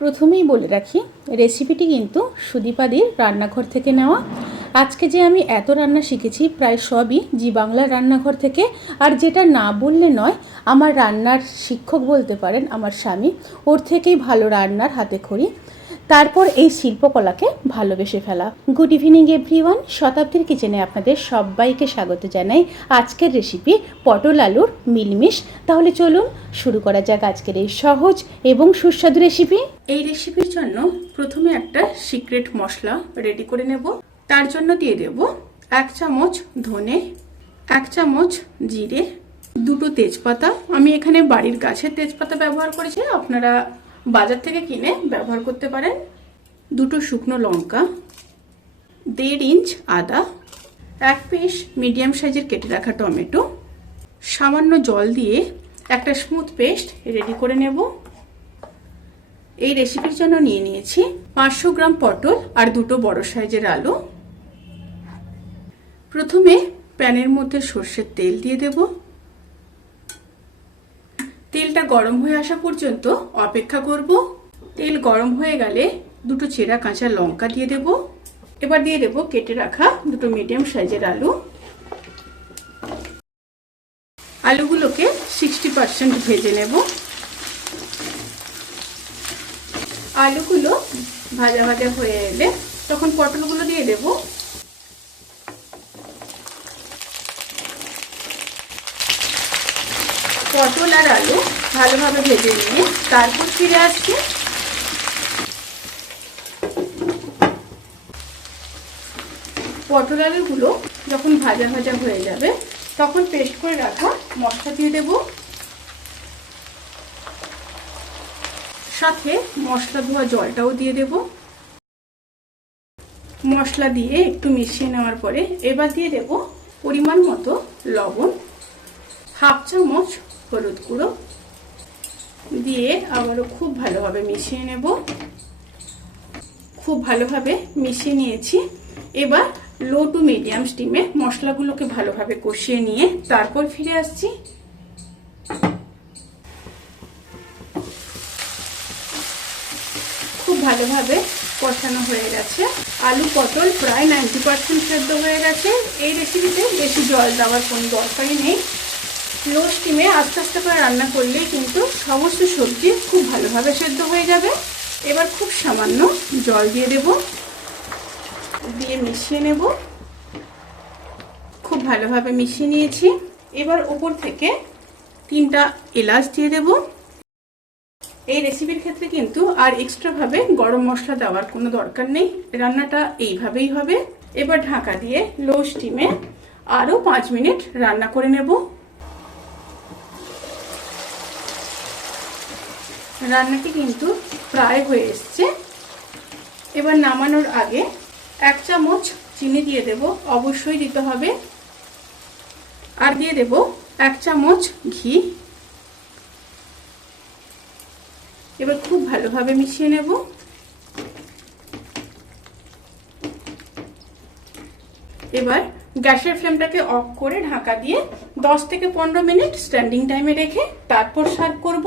প্রথমেই বলে রাখি রেসিপিটি কিন্তু সুদীপাদির রান্নাঘর থেকে নেওয়া। আজকে যে আমি এত রান্না শিখেছি, প্রায় সবই জি বাংলার রান্নাঘর থেকে। আর যেটা না বললে নয়, আমার রান্নার শিক্ষক বলতে পারেন আমার স্বামী, ওর থেকেই ভালো রান্নার হাতে খড়ি। তারপর এই শিল্পকলাকে ভালোবেসে ফেলা। গুড ইভিনিং এভরিওয়ান শতাব্দীর কিচেনে আপনাদের সবাইকে স্বাগত জানাই আজকের রেসিপি পটল আলুর মিলমিশ। তাহলে চলুন শুরু করা যাক আজকের এই সহজ এবং সুস্বাদু রেসিপি এই রেসিপির জন্য প্রথমে একটা সিক্রেট মশলা রেডি করে নেব। তার জন্য দিয়ে দেব এক চামচ ধনে, এক চামচ জিরে, দুটো তেজপাতা। আমি এখানে বাড়ির গাছের তেজপাতা ব্যবহার করেছি। আপনারা বাজার থেকে কিনে ব্যবহার করতে পারেন দুটো শুকনো লঙ্কা, দেড় ইঞ্চ আদা, এক পিস মিডিয়াম সাইজের কেটে রাখা টমেটো, সামান্য জল দিয়ে একটা স্মুথ পেস্ট রেডি করে নেব। এই রেসিপির জন্য নিয়ে নিয়েছি পাঁচশো গ্রাম পটল আর দুটো বড় সাইজের আলু। প্রথমে প্যানের মধ্যে সর্ষের তেল দিয়ে দেবো। তেলটা গরম হয়ে আসা পর্যন্ত অপেক্ষা করব। তেল গরম হয়ে গেলে দুটো চেরা কাঁচা লঙ্কা দিয়ে দেব। এবার দিয়ে দেব কেটে রাখা দুটো মিডিয়াম সাইজের আলু। আলুগুলোকে সিক্সটি পার্সেন্ট ভেজে নেব। আলুগুলো ভাজা ভাজা হয়ে এলে তখন পটলগুলো দিয়ে দেবো। পটল আর আলু ভালোভাবে ভেজে নিয়ে তারপর ফিরে আসছি। পটল আলুগুলো যখন ভাজা ভাজা হয়ে যাবে, তখন পেস্ট করে রাখা মশলা দিয়ে দেব। সাথে মশলা ধোয়া জলটাও দিয়ে দেব। মশলা দিয়ে একটু মিশিয়ে নেওয়ার পরে এবার দিয়ে দেব পরিমাণ মতো লবণ। হাফ চামচ হলুদ গুঁড়ো দিয়ে আবারও খুব ভালোভাবে মিশিয়ে নেব। খুব ভালোভাবে মিশিয়ে নিয়েছি। এবার লো টু মিডিয়াম স্টিমে মশলাগুলোকে ভালোভাবে কষিয়ে নিয়ে তারপর ফিরে আসছি। খুব ভালোভাবে কষানো হয়ে গেছে। আলু পটল প্রায় নাইনটি পার্সেন্ট সেদ্ধ হয়ে গেছে। এই রেসিপিতে বেশি জল দেওয়ার কোনো দরকারই নেই। লো স্টিমে আস্তে আস্তে করে রান্না করলেই কিন্তু সমস্ত সবজি খুব ভালোভাবে সেদ্ধ হয়ে যাবে। এবার খুব সামান্য জল দিয়ে দেব। দিয়ে মিশিয়ে নেব। খুব ভালোভাবে মিশিয়ে নিয়েছি। এবার ওপর থেকে তিনটা এলাচ দিয়ে দেব। এই রেসিপির ক্ষেত্রে কিন্তু আর এক্সট্রাভাবে গরম মশলা দেওয়ার কোনো দরকার নেই। রান্নাটা এইভাবেই হবে। এবার ঢাকা দিয়ে লো স্টিমে আরও পাঁচ মিনিট রান্না করে নেব। রান্নাটি কিন্তু প্রায় হয়ে এসছে। এবার নামানোর আগে এক চামচ চিনি দিয়ে দেব, অবশ্যই দিতে হবে। আর দিয়ে দেব এক চামচ ঘি। এবার খুব ভালোভাবে মিশিয়ে নেব। এবার গ্যাসের ফ্লেমটাকে অফ করে ঢাকা দিয়ে 10 থেকে পনেরো মিনিট স্ট্যান্ডিং টাইমে রেখে তারপর সার্ভ করব।